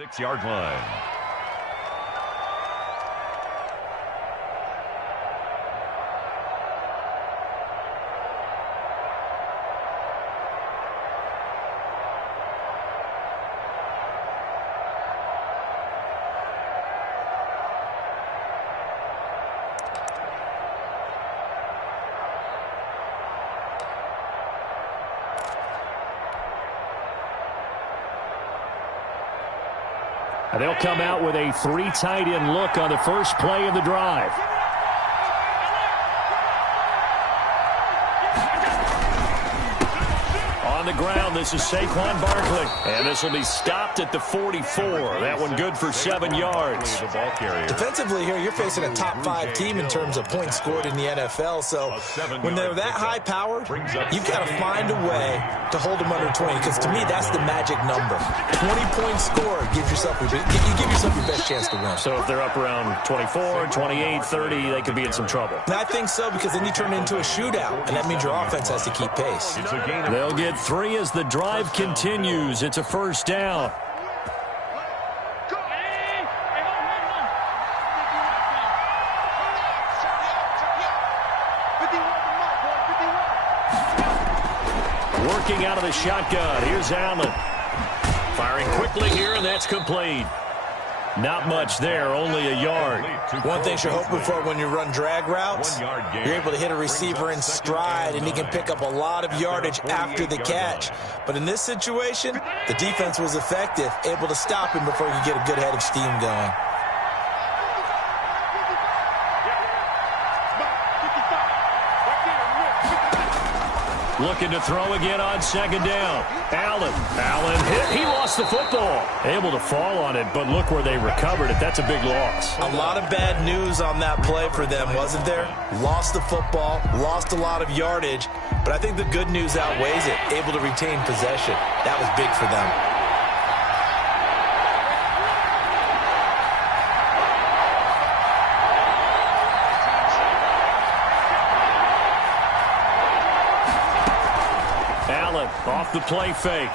6-yard line. They'll come out with a 3 tight end look on the first play of the drive. On the ground, this is Saquon Barkley. And this will be stopped at the 44. That one good for 7 yards. Defensively here, you're facing a top 5 team in terms of points scored in the NFL. So when they're that high-powered, you've got to find a way to hold them under 20. Because to me, that's the magic number. 20 points scored gives yourself you give yourself your best chance to win. So if they're up around 24, 28, 30, they could be in some trouble. And I think so, because then you turn it into a shootout, and that means your offense has to keep pace. They'll get 3 as the drive continues. It's a first down. Working out of the shotgun. Here's Allen. Firing quickly here, and that's complete. Not much there, only a yard. One thing you're hoping for when you run drag routes, you're able to hit a receiver in stride, and he can pick up a lot of yardage after the catch. But in this situation, the defense was effective, able to stop him before he could get a good head of steam going. Looking to throw again on second down. Allen hit. He lost the football. Able to fall on it, but look where they recovered it. That's a big loss. A lot of bad news on that play for them, wasn't there? Lost the football, lost a lot of yardage, but I think the good news outweighs it. Able to retain possession. That was big for them. Off the play fake.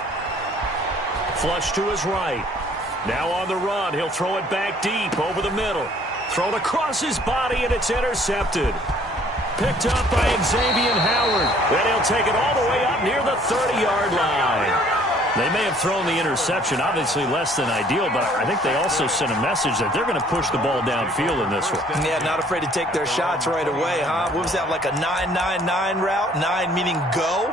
Flush to his right. Now on the run. He'll throw it back deep over the middle. Thrown across his body, and it's intercepted. Picked up by Xavier Howard. And he'll take it all the way up near the 30-yard line. They may have thrown the interception, obviously less than ideal, but I think they also sent a message that they're going to push the ball downfield in this one. Yeah, not afraid to take their shots right away, huh? What was that, like a 9-9-9 route? 9 meaning go?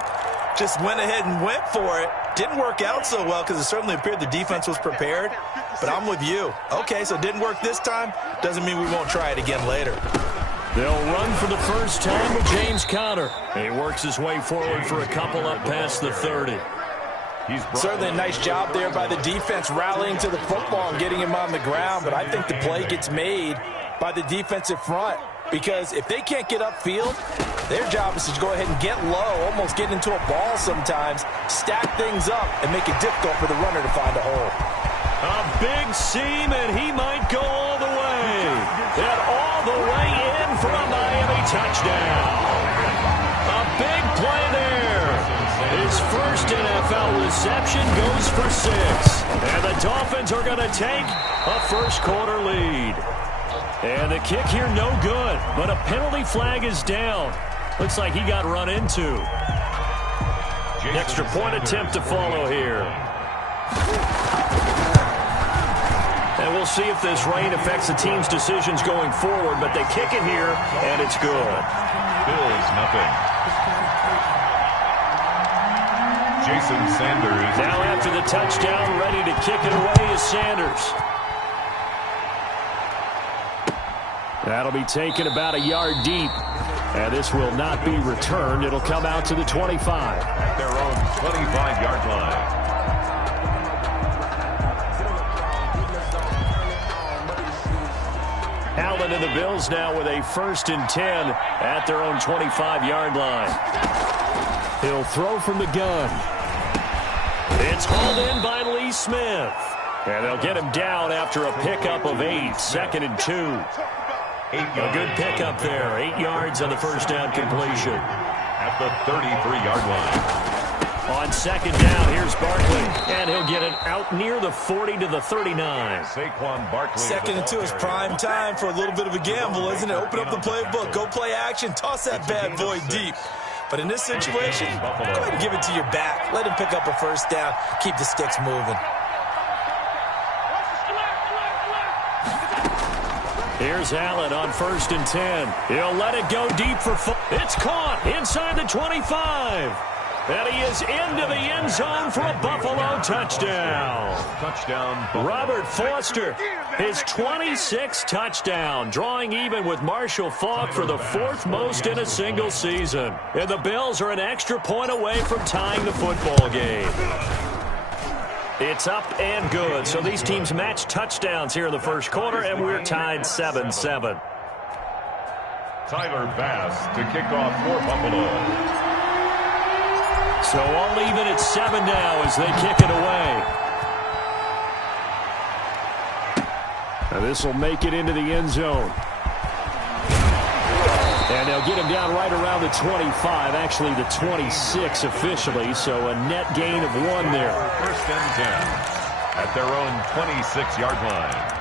Just went ahead and went for it. Didn't work out so well because it certainly appeared the defense was prepared. But I'm with you. Okay, so it didn't work this time. Doesn't mean we won't try it again later. They'll run for the first time with James Conner. He works his way forward for a couple up past the 30. Certainly a nice job there by the defense rallying to the football and getting him on the ground. But I think the play gets made by the defensive front. Because if they can't get upfield, their job is to go ahead and get low, almost get into a ball sometimes, stack things up, and make it difficult for the runner to find a hole. A big seam, and he might go all the way. And all the way in for a Miami touchdown. A big play there. His first NFL reception goes for 6. And the Dolphins are going to take a first-quarter lead. And the kick here no good, but a penalty flag is down. Looks like he got run into. Extra point attempt to follow here. And we'll see if this rain affects the team's decisions going forward, but they kick it here, and it's good. Bills, nothing. Jason Sanders. Now after the touchdown, ready to kick it away is Sanders. That'll be taken about a yard deep. And this will not be returned. It'll come out to the 25. At their own 25-yard line. Allen and the Bills now with a 1st and 10 at their own 25-yard line. He'll throw from the gun. It's hauled in by Lee Smith. And they'll get him down after a pickup of 8, 2nd and 2. A good pickup there. 8 yards on the first down completion. At the 33-yard line. On second down, here's Barkley. And he'll get it out near the 40 to the 39. Saquon Barkley. Second and 2 is prime time for a little bit of a gamble, isn't it? Open up the playbook, go play action, toss that bad boy deep. But in this situation, go ahead and give it to your back. Let him pick up a first down, keep the sticks moving. Here's Allen on 1st and 10. He'll let it go deep for it's caught inside the 25. And he is into the end zone for a Buffalo touchdown. Touchdown, Buffalo. Robert Foster, his 26th touchdown, drawing even with Marshall Faulk for the 4th most in a single season. And the Bills are an extra point away from tying the football game. It's up and good. So these teams match touchdowns here in the first quarter, and we're tied 7-7. Tyler Bass to kick off for Buffalo. So all even at 7 now as they kick it away. Now this will make it into the end zone. And they'll get him down right around the 25, actually the 26 officially, so a net gain of 1 there. 1st and 10 at their own 26-yard line.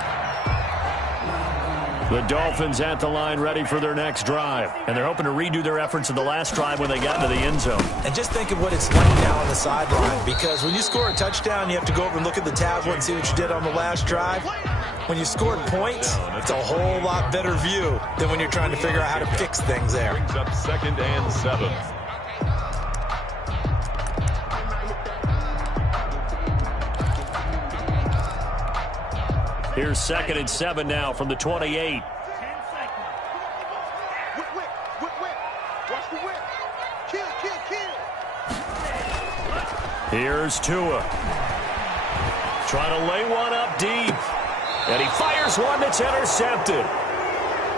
The Dolphins at the line ready for their next drive. And they're hoping to redo their efforts in the last drive when they got into the end zone. And just think of what it's like now on the sideline, because when you score a touchdown, you have to go over and look at the tablet and see what you did on the last drive. When you scored points, it's a whole lot better view than when you're trying to figure out how to fix things there. Brings up 2nd and 7. Here's 2nd and 7 now from the 28. Here's Tua. Trying to lay one up deep. And he fires one that's intercepted.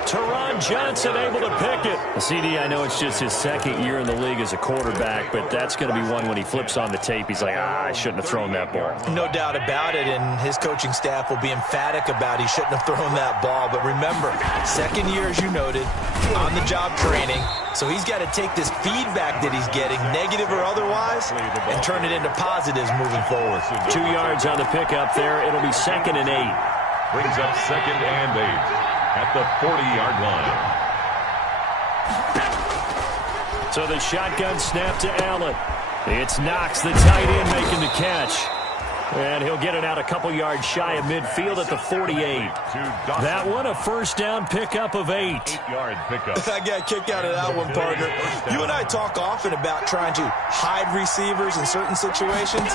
Teron Johnson able to pick it. CD, I know it's just his 2nd year in the league as a quarterback, but that's going to be one when he flips on the tape. He's like, I shouldn't have thrown that ball. No doubt about it, and his coaching staff will be emphatic about he shouldn't have thrown that ball. But remember, 2nd year, as you noted, on-the-job training. So he's got to take this feedback that he's getting, negative or otherwise, and turn it into positives moving forward. 2 yards on the pickup there. It'll be 2nd and 8. Brings up 2nd and 8 at the 40-yard line. So the shotgun snap to Allen. It's Knox, the tight end, making the catch. And he'll get it out a couple yards shy of midfield at the 48. That one, a first down pickup of 8. 8-yard pickup. I got kicked out of that one, partner. You and I talk often about trying to hide receivers in certain situations,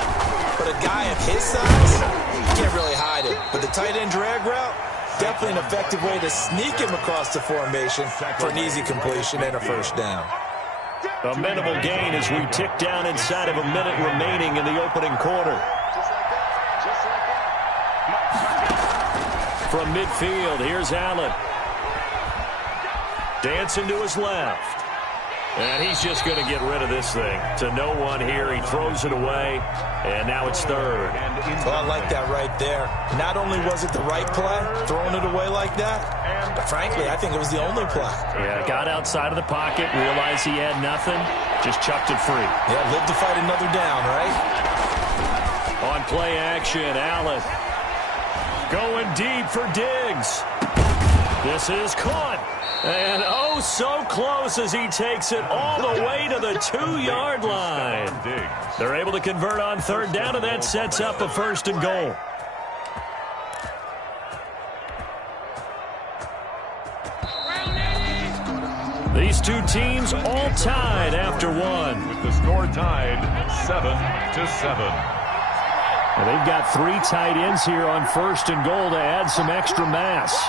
but a guy of his size, you can't really hide it. But the tight end drag route, definitely an effective way to sneak him across the formation for an easy completion and a first down. A minimal gain as we tick down inside of a minute remaining in the opening quarter. From midfield, here's Allen. Dancing to his left. And he's just going to get rid of this thing. To no one here. He throws it away. And now it's 3rd. Well, I like that right there. Not only was it the right play, throwing it away like that, but frankly, I think it was the only play. Yeah, got outside of the pocket, realized he had nothing, just chucked it free. Yeah, live to fight another down, right? On play action, Allen. Going deep for Diggs. This is caught. And oh, so close as he takes it all the way to the 2-yard line. They're able to convert on 3rd down, and that sets up a 1st and goal. These two teams all tied after 1. With the score tied 7-7. Well, they've got 3 tight ends here on 1st and goal to add some extra mass.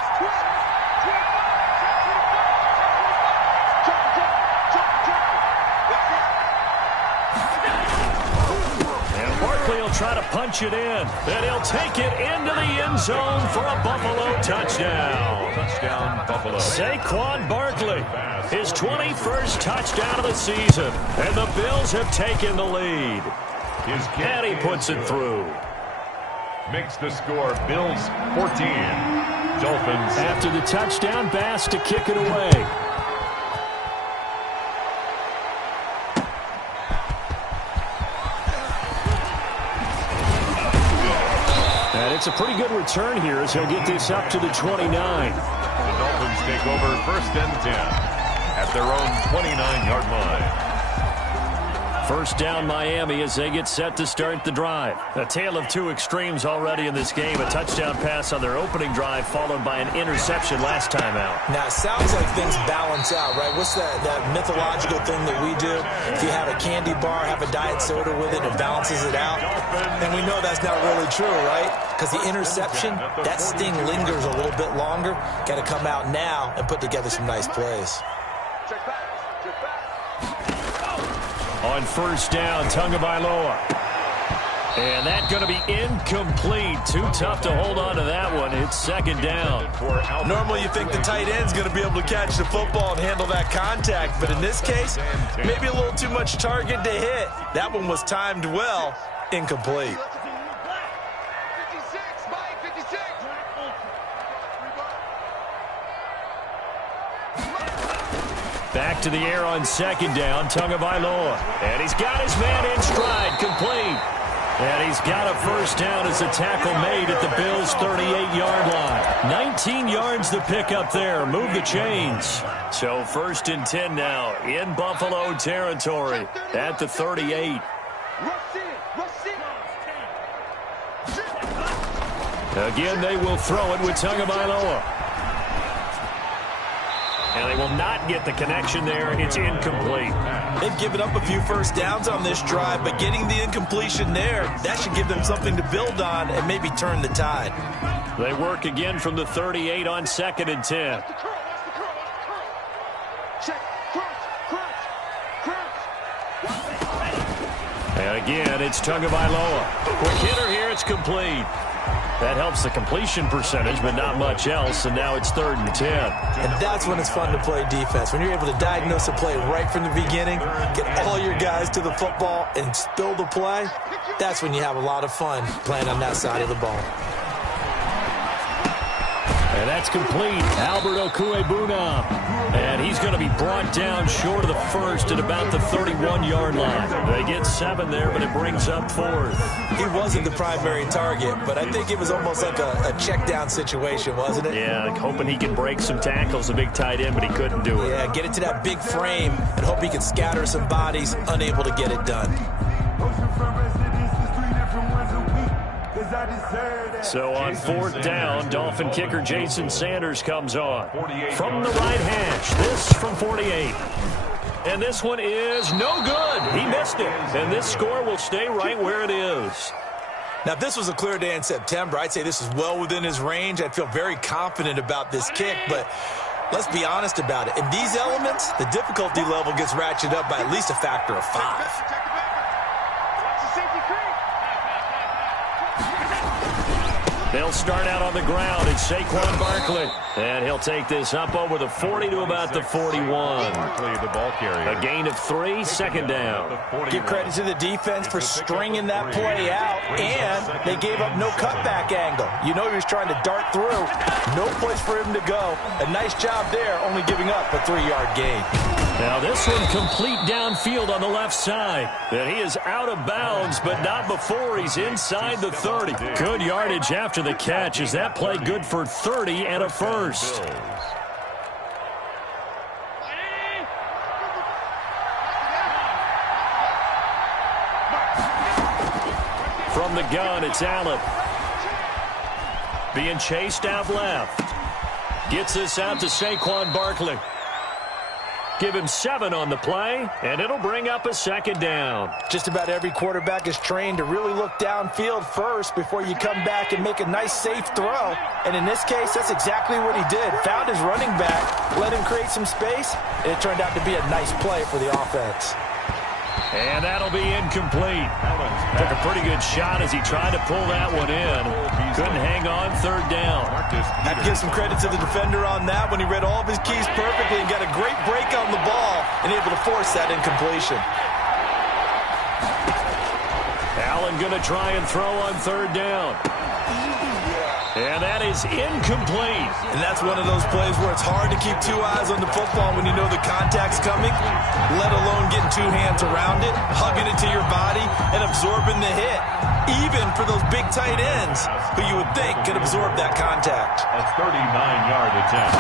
Try to punch it in, and he'll take it into the end zone for a Buffalo touchdown. Touchdown, Buffalo. Saquon Barkley, his 21st touchdown of the season, and the Bills have taken the lead. And he puts it through. Makes the score Bills 14, Dolphins. After the touchdown, Bass to kick it away. it's a pretty good return here as he'll get this up to the 29. The Dolphins take over 1st and 10 at their own 29-yard line. First down Miami as they get set to start the drive. A tale of two extremes already in this game. A touchdown pass on their opening drive followed by an interception last time out. Now, it sounds like things balance out, right? What's that mythological thing that we do? If you have a candy bar, have a diet soda with it, it balances it out. And we know that's not really true, right? Because the interception, that sting lingers a little bit longer. Got to come out now and put together some nice plays. On first down, Tagovailoa. And that's going to be incomplete. Too tough to hold on to that one. It's second down. Normally you think the tight end's going to be able to catch the football and handle that contact. But in this case, maybe a little too much target to hit. That one was timed well. Incomplete. Back to the air on second down, Tagovailoa. And he's got his man in stride, complete. And he's got a first down as a tackle made at the Bills' 38-yard line. 19 yards to pick up there. Move the chains. So 1st and 10 now in Buffalo territory at the 38. Again, they will throw it with Tagovailoa. And they will not get the connection there. It's incomplete. They've given up a few first downs on this drive, but getting the incompletion there, that should give them something to build on and maybe turn the tide. They work again from the 38 on 2nd and 10. And again, it's Tagovailoa. Quick hitter here, it's complete. That helps the completion percentage, but not much else, and now it's 3rd and 10. And that's when it's fun to play defense. When you're able to diagnose a play right from the beginning, get all your guys to the football, and spill the play, that's when you have a lot of fun playing on that side of the ball. And that's complete. Albert Okuebuna. And he's going to be brought down short of the first at about the 31-yard line. They get 7 there, but it brings up 4th. He wasn't the primary target, but I think it was almost like a check down situation, wasn't it? Yeah, like hoping he can break some tackles, a big tight end, but he couldn't do it. Yeah, get it to that big frame and hope he can scatter some bodies, unable to get it done. So on 4th down, Dolphin kicker Jason Sanders comes on. From the right hash, this from 48. And this one is no good. He missed it. And this score will stay right where it is. Now, if this was a clear day in September, I'd say this is well within his range. I'd feel very confident about this kick, but let's be honest about it. In these elements, the difficulty level gets ratcheted up by at least a factor of 5. They'll start out on the ground. It's Saquon Barkley. And he'll take this up over the 40 to about the 41. A gain of 3, second down. Give credit to the defense for stringing that play out, and they gave up no cutback angle. You know he was trying to dart through. No place for him to go. A nice job there, only giving up a 3-yard gain. Now this one complete downfield on the left side. And he is out of bounds, but not before he's inside the 30. Good yardage after the catch. Is that play good for 30 and a first? From the gun, it's Allen. Being chased out left. Gets this out to Saquon Barkley. Give him 7 on the play, and it'll bring up a second down. Just about every quarterback is trained to really look downfield first before you come back and make a nice, safe throw. And in this case, that's exactly what he did. Found his running back, let him create some space, and it turned out to be a nice play for the offense. And that'll be incomplete. Took a pretty good shot as he tried to pull that one in. Couldn't hang on, 3rd down. Have to give some credit to the defender on that when he read all of his keys perfectly and got a great break on the ball and able to force that incompletion. Allen going to try and throw on 3rd down. And that is incomplete. And that's one of those plays where it's hard to keep 2 eyes on the football when you know the contact's coming, let alone getting 2 hands around it, hugging it to your body, and absorbing the hit. Even for those big tight ends who you would think could absorb that contact. A 39-yard attempt.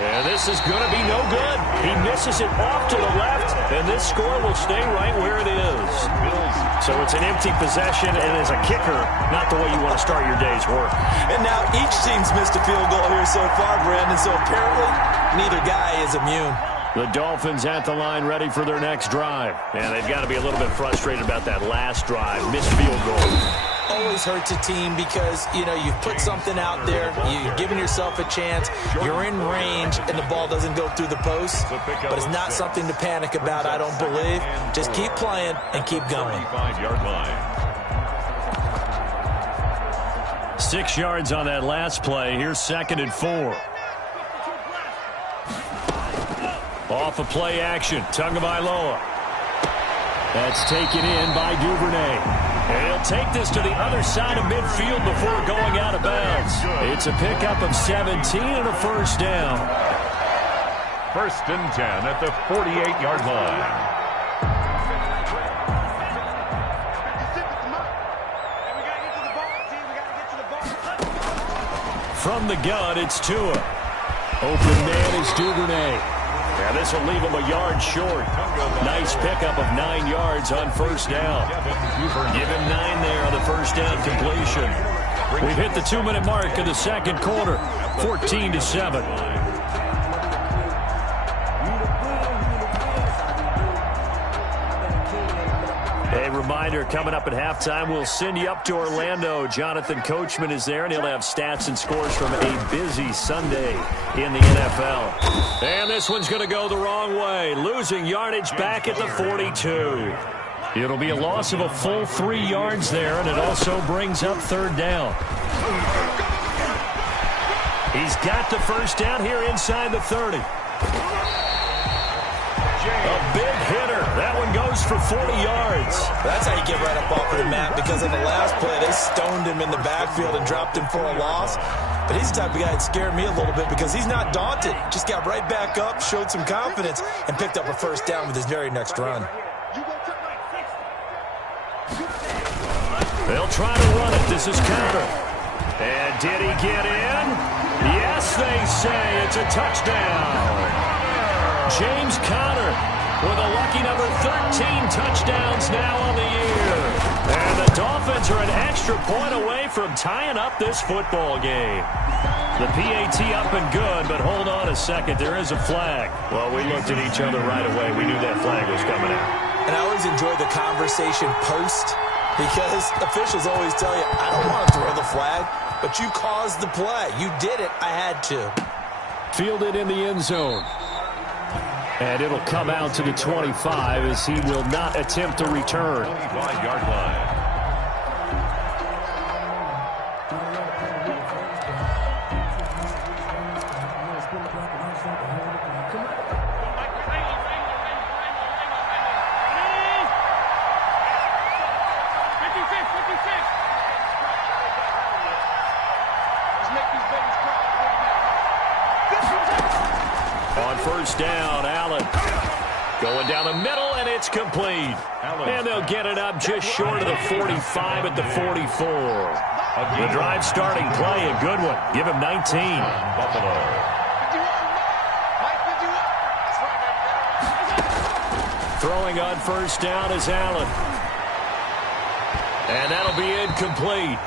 And this is going to be no good. He misses it off to the left, and this score will stay right where it is. So it's an empty possession, and as a kicker, not the way you want to start your day's work. And now each team's missed a field goal here so far, Brandon, so apparently neither guy is immune. The Dolphins at the line ready for their next drive. And they've got to be a little bit frustrated about that last drive. Missed field goal. Always hurts a team because, you know, you've put something out there, you've given yourself a chance, you're in range, and the ball doesn't go through the post. But it's not something to panic about, I don't believe. Just keep playing and keep going. 5-yard line. 6 yards on that last play. Here's 2nd and 4. Off a play action. Tagovailoa. That's taken in by Duvernay. And he'll take this to the other side of midfield before going out of bounds. It's a pickup of 17 and a first down. 1st and 10 at the 48-yard line. From the gun, it's Tua. Open man is Duvernay. Yeah, this will leave him a yard short. Nice pickup of 9 yards on first down. Give him 9 there on the first down completion. We've hit the 2-minute mark of the second quarter. 14-7. A reminder, coming up at halftime, we'll send you up to Orlando. Jonathan Coachman is there, and he'll have stats and scores from a busy Sunday in the NFL. And this one's going to go the wrong way. Losing yardage back at the 42. It'll be a loss of a full 3 yards there, and it also brings up 3rd down. He's got the first down here inside the 30. A big hitter. That one goes for 40 yards. That's how you get right up off of the mat, because in the last play, they stoned him in the backfield and dropped him for a loss. But he's the type of guy that scared me a little bit because he's not daunted. Just got right back up, showed some confidence, and picked up a first down with his very next run. They'll try to run it. This is Conner. And did he get in? Yes, they say it's a touchdown. James Conner with a lucky number 13 touchdowns now on the year. And the Dolphins are an extra point away from tying up this football game. The PAT up and good, but hold on a second. There is a flag. Well, we looked at each other right away. We knew that flag was coming out. And I always enjoy the conversation post, because officials always tell you, I don't want to throw the flag, but you caused the play. You did it. I had to. Fielded in the end zone. And it'll come out to the 25 as he will not attempt to return. 25-yard line. On first down, Allen going down the middle, and it's complete. And they'll get it up just short of the 45 at the 44. The drive starting play, a good one. Give him 19. Buffalo. Throwing on first down is Allen. And that'll be incomplete.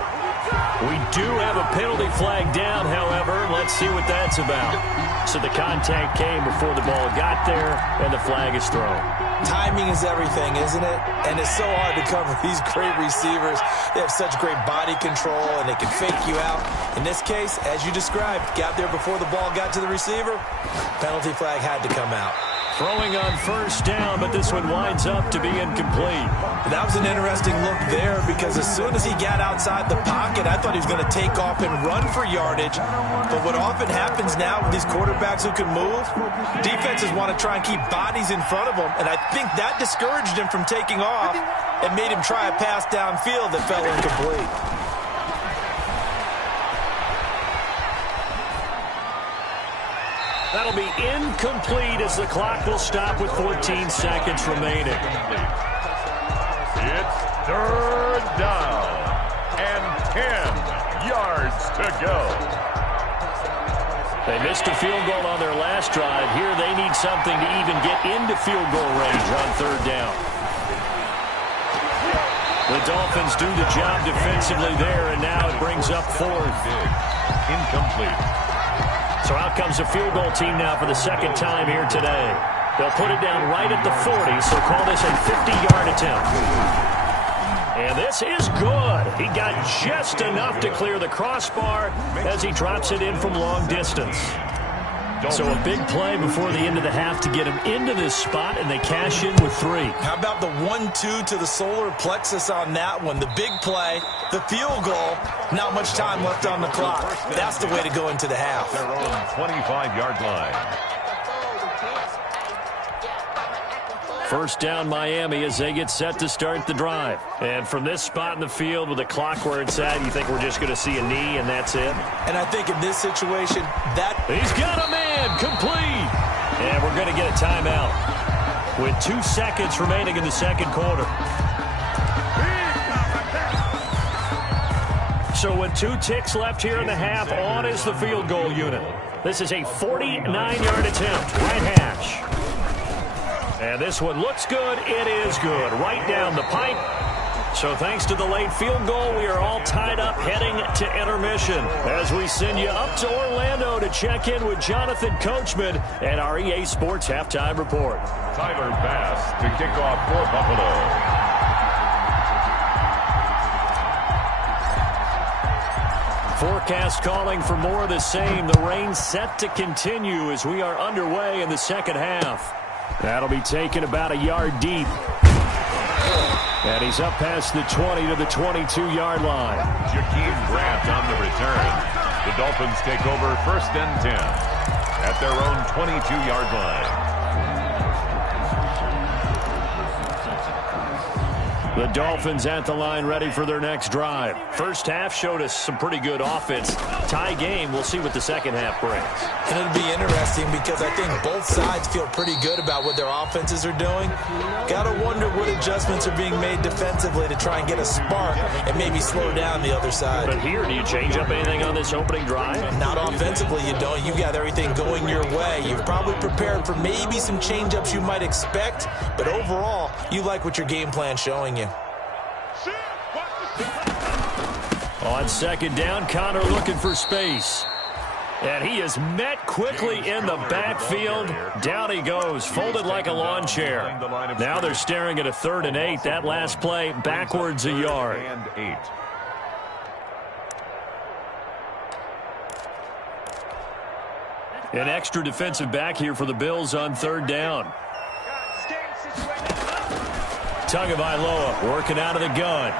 We do have a penalty flag down, however. Let's see what that's about. So the contact came before the ball got there, and the flag is thrown. Timing is everything, isn't it? And it's so hard to cover these great receivers. They have such great body control, and they can fake you out. In this case, as you described, got there before the ball got to the receiver. Penalty flag had to come out. Throwing on first down, but this one winds up to be incomplete. That was an interesting look there, because as soon as he got outside the pocket, I thought he was going to take off and run for yardage. But what often happens now with these quarterbacks who can move, defenses want to try and keep bodies in front of them, and I think that discouraged him from taking off and made him try a pass downfield that fell incomplete. That'll be incomplete as the clock will stop with 14 seconds remaining. It's Third down and 10 yards to go. They missed a field goal on their last drive. Here they need something to even get into field goal range on third down. The Dolphins do the job defensively there, and now it brings up fourth. Incomplete. So out comes the field goal team now for the second time here today. They'll put it down right at the 40, so call this a 50-yard attempt. And this is good. He got just enough to clear the crossbar as he drops it in from long distance. So a big play before the end of the half to get him into this spot, and they cash in with 3. How about the 1-2 to the solar plexus on that one? The big play, the field goal, not much time left on the clock. That's the way to go into the half. Their own 25-yard line. First down Miami as they get set to start the drive. And from this spot in the field with the clock where it's at, you think we're just going to see a knee and that's it? And I think in this situation, He's got a man, complete. And we're going to get a timeout with 2 seconds remaining in the second quarter. So with 2 ticks left here in the half, on is the field goal unit. This is a 49-yard attempt, right hash. And this one looks good. It is good. Right down the pipe. So thanks to the late field goal, we are all tied up heading to intermission as we send you up to Orlando to check in with Jonathan Coachman and our EA Sports Halftime Report. Tyler Bass to kick off for Buffalo. Forecast calling for more of the same. The rain set to continue as we are underway in the second half. That'll be taken about a yard deep. And he's up past the 20 to the 22-yard line. Jakeem Grant on the return. The Dolphins take over first and 10 at their own 22-yard line. The Dolphins at the line ready for their next drive. First half showed us some pretty good offense. Tie game. We'll see what the second half brings. And it'll be interesting because I think both sides feel pretty good about what their offenses are doing. Got to wonder what adjustments are being made defensively to try and get a spark and maybe slow down the other side. But here, do you change up anything on this opening drive? Not offensively, you don't. You got everything going your way. You've probably prepared for maybe some change-ups you might expect, but overall, you like what your game plan's showing you. On second down, Connor looking for space. And he is met quickly in the backfield. Down he goes, folded like a lawn chair. Now they're staring at a 3rd and 8. That last play, backwards a yard. And 8. An extra defensive back here for the Bills on 3rd down. Tagovailoa working out of the gun.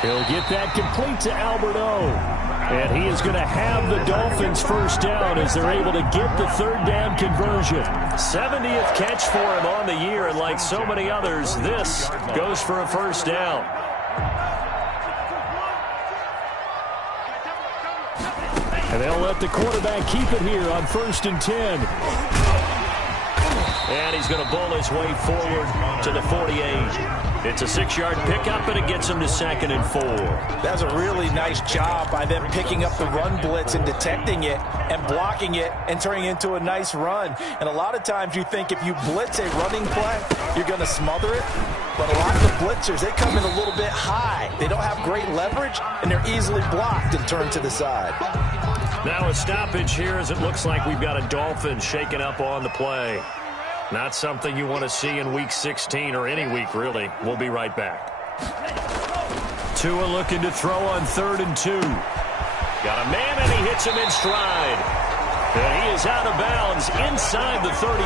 He'll get that complete to Alberto. And he is going to have the Dolphins first down as they're able to get the 3rd down conversion. 70th catch for him on the year, and like so many others, this goes for a first down. And they'll let the quarterback keep it here on 1st and 10. And he's going to bowl his way forward to the 48. It's a 6-yard pickup, and it gets him to 2nd and 4. That's a really nice job by them picking up the run blitz and detecting it and blocking it and turning it into a nice run. And a lot of times you think if you blitz a running play, you're going to smother it. But a lot of the blitzers, they come in a little bit high. They don't have great leverage, and they're easily blocked and turned to the side. Now a stoppage here as it looks like we've got a Dolphin shaking up on the play. Not something you want to see in Week 16 or any week, really. We'll be right back. Tua looking to throw on 3rd and 2. Got a man, and he hits him in stride. And he is out of bounds inside the 35.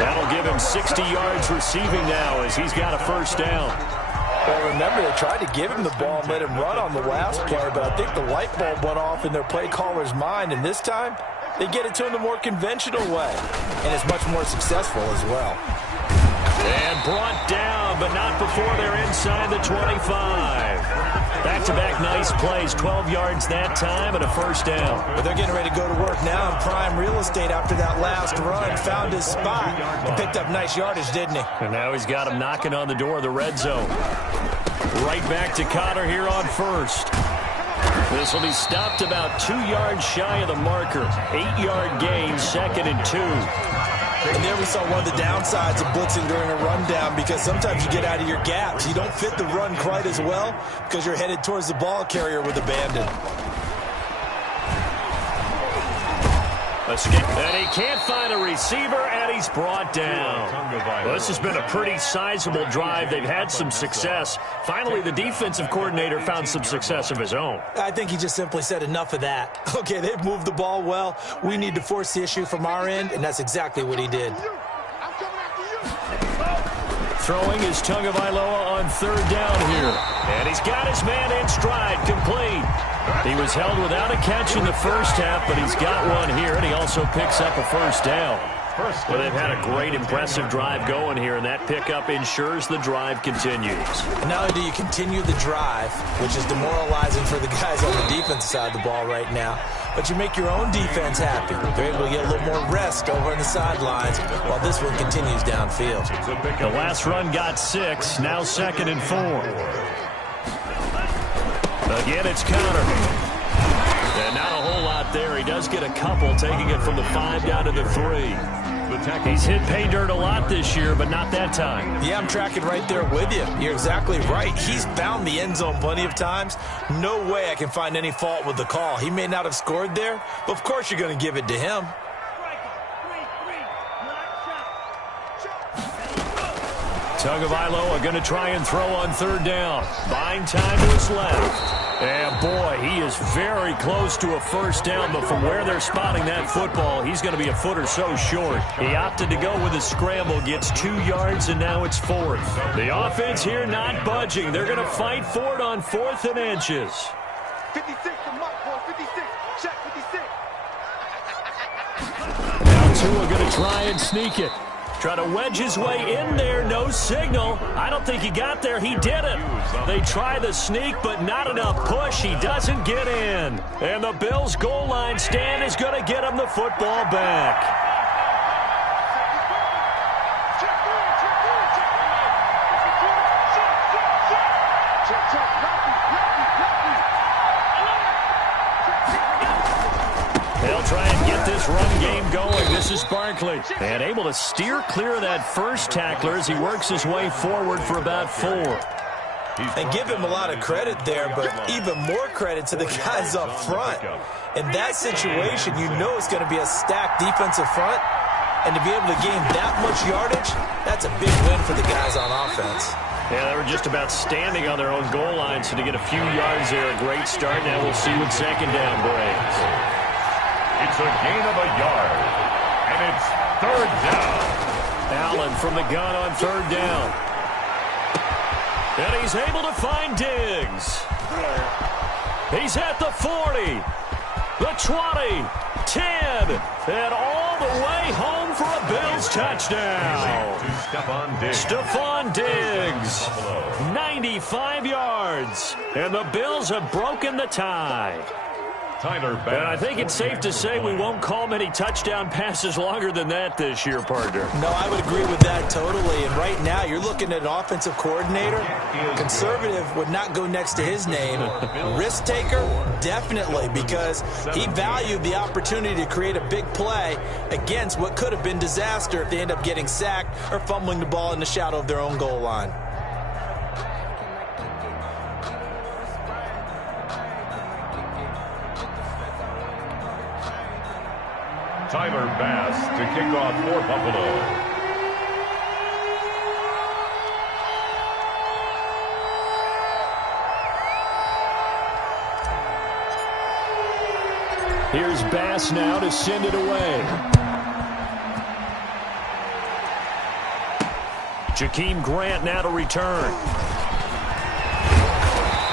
That'll give him 60 yards receiving now as he's got a first down. Well, remember, they tried to give him the ball and let him run on the last play, but I think the light bulb went off in their play caller's mind, and this time they get it to him the more conventional way, and it's much more successful as well. And brought down, but not before they're inside the 25. Back-to-back nice plays, 12 yards that time and a first down. But they're getting ready to go to work now in prime real estate after that last run. Found his spot and picked up nice yardage, didn't he? And now he's got him knocking on the door of the red zone. Right back to Connor here on first. This will be stopped about 2 yards shy of the marker. 8-yard gain, 2nd and 2. And there we saw one of the downsides of blitzing during a rundown, because sometimes you get out of your gaps. You don't fit the run quite as well because you're headed towards the ball carrier with abandon. And he can't find a receiver, and he's brought down. Well, this has been a pretty sizable drive. They've had some success. Finally, the defensive coordinator found some success of his own. I think he just simply said enough of that. Okay, they've moved the ball well. We need to force the issue from our end, and that's exactly what he did. Throwing is Tagovailoa on 3rd down here. And he's got his man in stride, complete. He was held without a catch in the first half, but he's got one here, and he also picks up a first down. Well, they've had a great, impressive drive going here, and that pickup ensures the drive continues. And not only do you continue the drive, which is demoralizing for the guys on the defensive side of the ball right now, but you make your own defense happy. They're able to get a little more rest over on the sidelines while this one continues downfield. The last run got 6, now 2nd and 4. Again, it's Connor. And not a whole lot there. He does get a couple, taking it from the 5 down to the 3. He's hit pay dirt a lot this year, but not that time. Yeah, I'm tracking right there with you. You're exactly right. He's found the end zone plenty of times. No way I can find any fault with the call. He may not have scored there, but of course you're going to give it to him. Tagovailoa going to try and throw on 3rd down. Buying time to his left. And boy, he is very close to a first down, but from where they're spotting that football, he's going to be a foot or so short. He opted to go with a scramble, gets 2 yards, and now it's 4th. The offense here not budging. They're going to fight for it on 4th and inches. 56, the mark, boy, 56, check 56. Now Tua going to try and sneak it. Try to wedge his way in there, no signal. I don't think he got there. He didn't. They try the sneak, but not enough push. He doesn't get in. And the Bills' goal line stand is going to get him the football back. They'll try and get this run game going. This is Barkley. And able to steer clear of that first tackler as he works his way forward for about 4. And give him a lot of credit there, but even more credit to the guys up front. In that situation, you know it's going to be a stacked defensive front. And to be able to gain that much yardage, that's a big win for the guys on offense. Yeah, they were just about standing on their own goal line, so to get a few yards there, a great start. Now we'll see what 2nd down brings. It's a gain of a yard, and it's 3rd down. Allen from the gun on 3rd down. And he's able to find Diggs. He's at the 40, the 20, 10, and all the way home for a Bills touchdown. Stephon Diggs, 95 yards, and the Bills have broken the tie. And I think it's safe to say we won't call many touchdown passes longer than that this year, partner. No, I would agree with that totally. And right now, you're looking at an offensive coordinator. Conservative would not go next to his name. Risk taker, definitely, because he valued the opportunity to create a big play against what could have been disaster if they end up getting sacked or fumbling the ball in the shadow of their own goal line. Tyler Bass to kick off for Buffalo. Here's Bass now to send it away. Jakeem Grant now to return.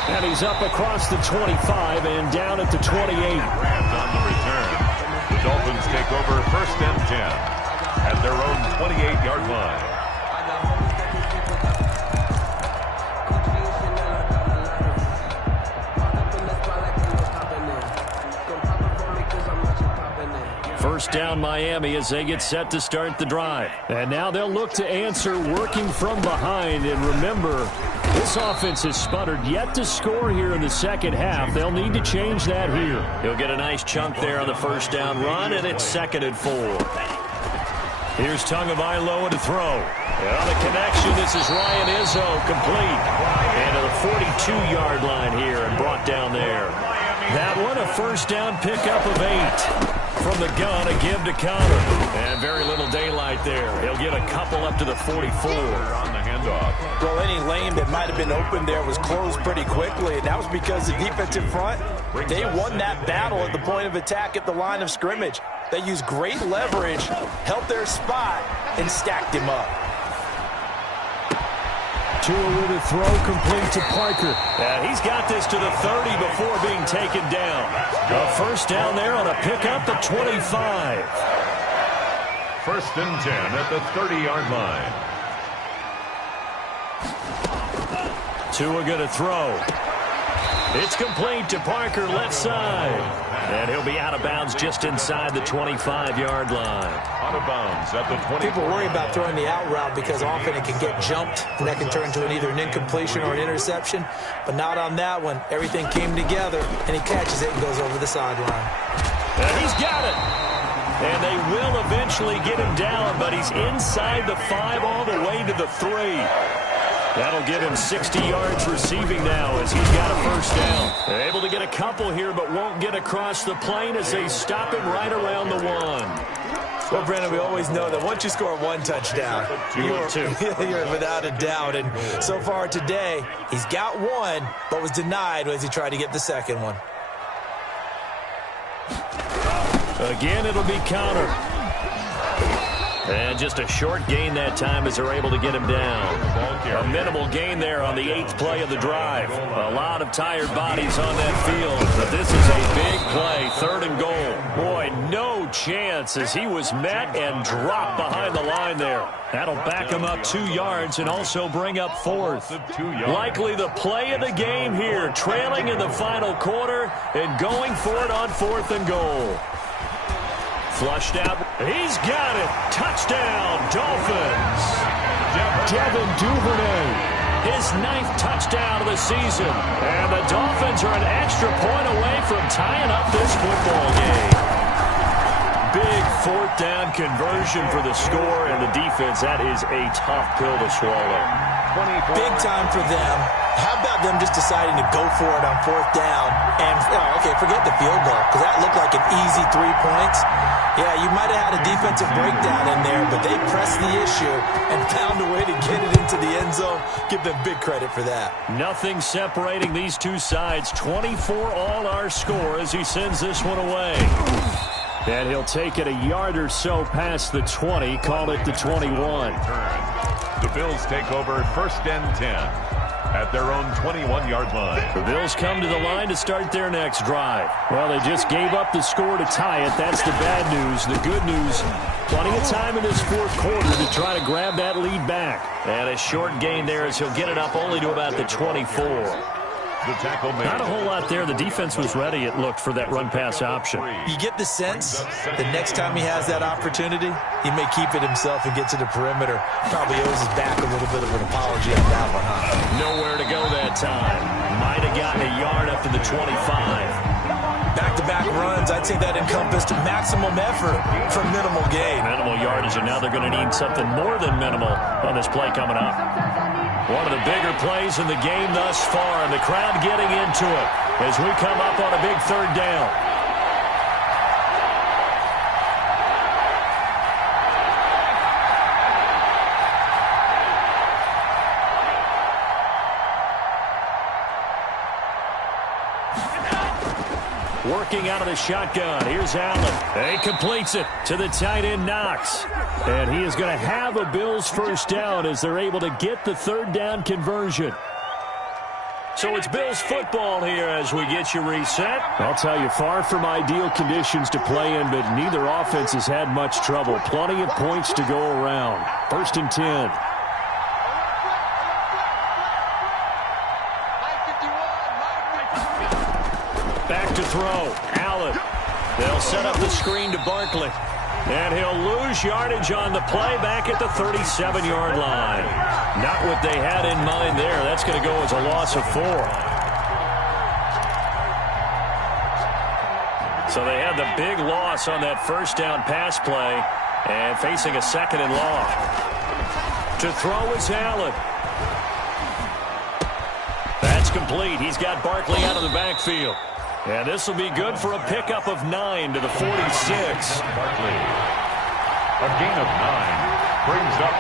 And he's up across the 25 and down at the 28. Grant on the return. The Dolphins take over 1st and 10 at their own 28-yard line. First down Miami as they get set to start the drive. And now they'll look to answer working from behind. And remember, This offense has sputtered yet to score here in the second half. They'll need to change that here. He'll get a nice chunk there on the first down run, and it's 2nd and 4. Here's Tagovailoa to throw. And on the connection, this is Ryan Izzo, complete. And to the 42-yard line here and brought down there. That one, a first down pickup of 8. From the gun, a give to Connor. And very little daylight there. He'll get a couple up to the 44 on the handoff. Well, any lane that might have been open there was closed pretty quickly, and that was because the defensive front, they won that battle at the point of attack at the line of scrimmage. They used great leverage, held their spot, and stacked him up. Tua with a throw complete to Parker. And he's got this to the 30 before being taken down. A first down there on a pickup at 25. 1st and 10 at the 30-yard line. Tua going to throw. It's complete to Parker, left side. And he'll be out of bounds just inside the 25-yard line. Out of bounds at the 20. People worry about throwing the out route because often it can get jumped, and that can turn into either an incompletion or an interception. But not on that one. Everything came together, and he catches it and goes over the sideline. And he's got it. And they will eventually get him down, but he's inside the 5 all the way to the 3. That'll give him 60 yards receiving now as he's got a first down. They're able to get a couple here, but won't get across the plane as they stop him right around the 1. Well, Brandon, we always know that once you score 1 touchdown, you're without a doubt. And so far today, he's got 1, but was denied as he tried to get the second one. Again, it'll be Connor. And just a short gain that time as they're able to get him down. A minimal gain there on the 8th play of the drive. A lot of tired bodies on that field, but this is a big play, 3rd and goal. Boy, no chance as he was met and dropped behind the line there. That'll back him up 2 yards and also bring up 4th. Likely the play of the game here, trailing in the final quarter and going for it on 4th and goal. Flushed out. He's got it. Touchdown, Dolphins. Devin Duvernay, his 9th touchdown of the season. And the Dolphins are an extra point away from tying up this football game. Big 4th down conversion for the score, and the defense, that is a tough pill to swallow. Big time for them. How about them just deciding to go for it on 4th down? And, okay, forget the field goal, because that looked like an easy 3 points. Yeah, you might have had a defensive breakdown in there, but they pressed the issue and found a way to get it into the end zone. Give them big credit for that. Nothing separating these two sides. 24 all our score as he sends this one away. And he'll take it a yard or so past the 20, call it the 21. The Bills take over 1st and 10. At their own 21-yard line. The Bills come to the line to start their next drive. Well, they just gave up the score to tie it. That's the bad news. The good news, plenty of time in this 4th quarter to try to grab that lead back. And a short gain there as he'll get it up only to about the 24. The tackle made. Not a whole lot there. The defense was ready, it looked, for that run-pass option. You get the sense the next time he has that opportunity, he may keep it himself and get to the perimeter. Probably owes his back a little bit of an apology on that one, huh? Nowhere to go that time. Might have gotten a yard up to the 25. Back-to-back runs, I'd say that encompassed maximum effort for minimal gain. Minimal yardage, and now they're going to need something more than minimal on this play coming up. One of the bigger plays in the game thus far, and the crowd getting into it as we come up on a big 3rd down. Working out of the shotgun. Here's Allen. He completes it to the tight end, Knox. And he is going to have a Bills first down as they're able to get the 3rd down conversion. So it's Bills football here as we get you reset. I'll tell you, far from ideal conditions to play in, but neither offense has had much trouble. Plenty of points to go around. 1st and 10. Back to throw. Allen. They'll set up the screen to Barkley. And he'll lose yardage on the play back at the 37-yard line. Not what they had in mind there. That's going to go as a loss of 4. So they had the big loss on that first down pass play and facing a 2nd and long. To throw is Allen. That's complete. He's got Barkley out of the backfield. And this will be good for a pickup of 9 to the 46. Barkley. A gain of 9 brings up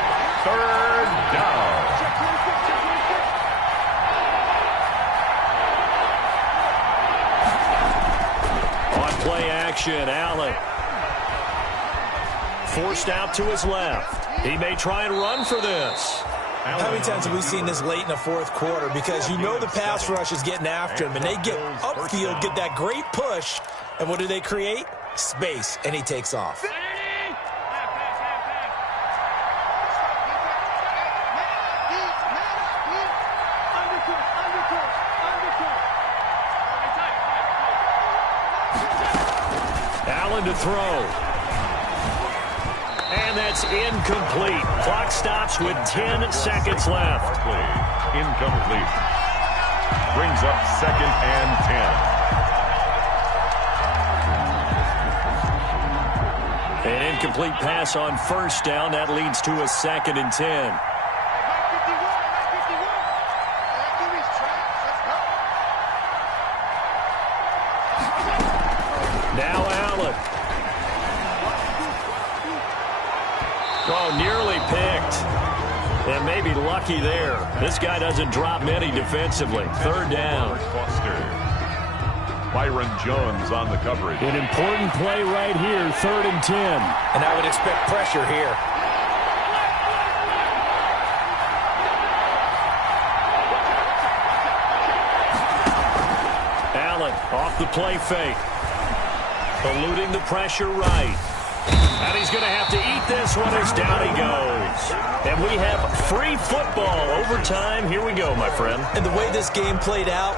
3rd down. On play action, Allen. Forced out to his left. He may try and run for this. How many times have we seen this late in the 4th quarter? Because you know the pass rush is getting after him, and they get upfield, get that great push, and what do they create? Space, and he takes off. Allen to throw. And that's incomplete. Clock stops with 10 seconds left. Incomplete. Brings up 2nd and 10. An incomplete pass on first down. That leads to a 2nd and 10. Now Allen. Oh, nearly picked. And maybe lucky there. This guy doesn't drop many defensively. 3rd down. Byron Jones on the coverage. An important play right here, 3rd and 10. And I would expect pressure here. Allen off the play fake. Eluding the pressure right. And he's going to have to eat this one as down he goes. And we have free football overtime. Here we go, my friend. And the way this game played out,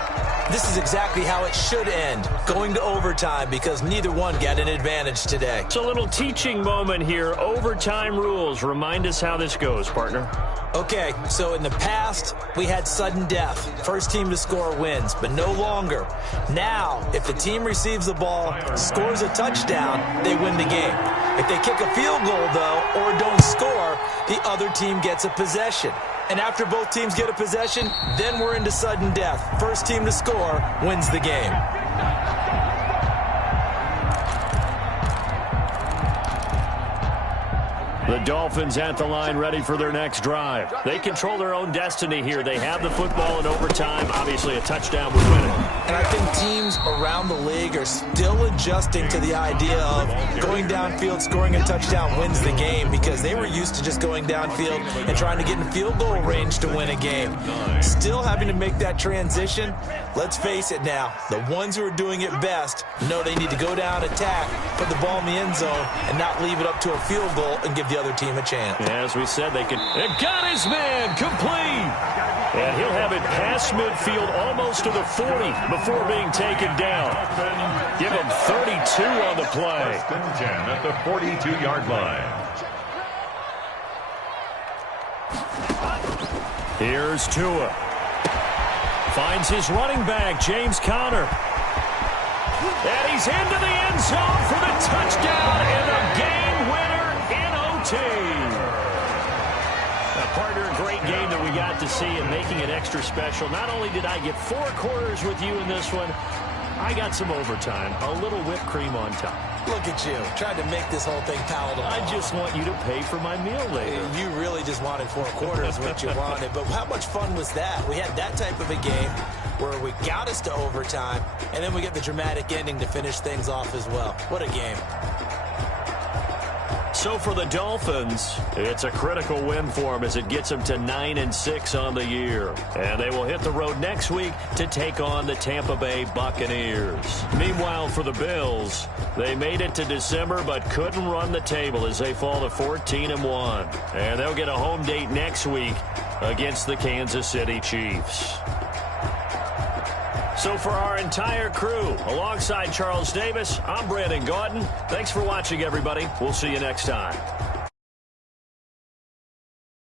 this is exactly how it should end, going to overtime, because neither one got an advantage today. It's a little teaching moment here. Overtime rules. Remind us how this goes, partner. Okay, so in the past, we had sudden death. First team to score wins, but no longer. Now, if the team receives the ball, scores a touchdown, they win the game. If they kick a field goal, though, or don't score, the other team gets a possession. And after both teams get a possession, then we're into sudden death. First team to score wins the game. The Dolphins at the line, ready for their next drive. They control their own destiny here. They have the football in overtime. Obviously, a touchdown would win it. And I think teams around the league are still adjusting to the idea of going downfield, scoring a touchdown wins the game, because they were used to just going downfield and trying to get in field goal range to win a game. Still having to make that transition. Let's face it now, the ones who are doing it best know they need to go down, attack, put the ball in the end zone, and not leave it up to a field goal and give the other team a chance. As we said, they got his man complete. And he'll have it past midfield almost to the 40 before being taken down. Give him 32 on the play. 10 at the 42-yard line. Here's Tua. Finds his running back, James Conner. And he's into the end zone for the touchdown and the game winner in OT. Partner, a great game that we got to see, and making it extra special. Not only did I get 4 quarters with you in this one, I got some overtime, a little whipped cream on top. Look at you, trying to make this whole thing palatable. I just want you to pay for my meal later. You really just wanted 4 quarters, what you wanted. But how much fun was that? We had that type of a game where we got us to overtime, and then we get the dramatic ending to finish things off as well. What a game. So for the Dolphins, it's a critical win for them as it gets them to 9-6 on the year. And they will hit the road next week to take on the Tampa Bay Buccaneers. Meanwhile, for the Bills, they made it to December but couldn't run the table as they fall to 14-1. And they'll get a home date next week against the Kansas City Chiefs. So for our entire crew, alongside Charles Davis, I'm Brandon Gaudin. Thanks for watching, everybody. We'll see you next time.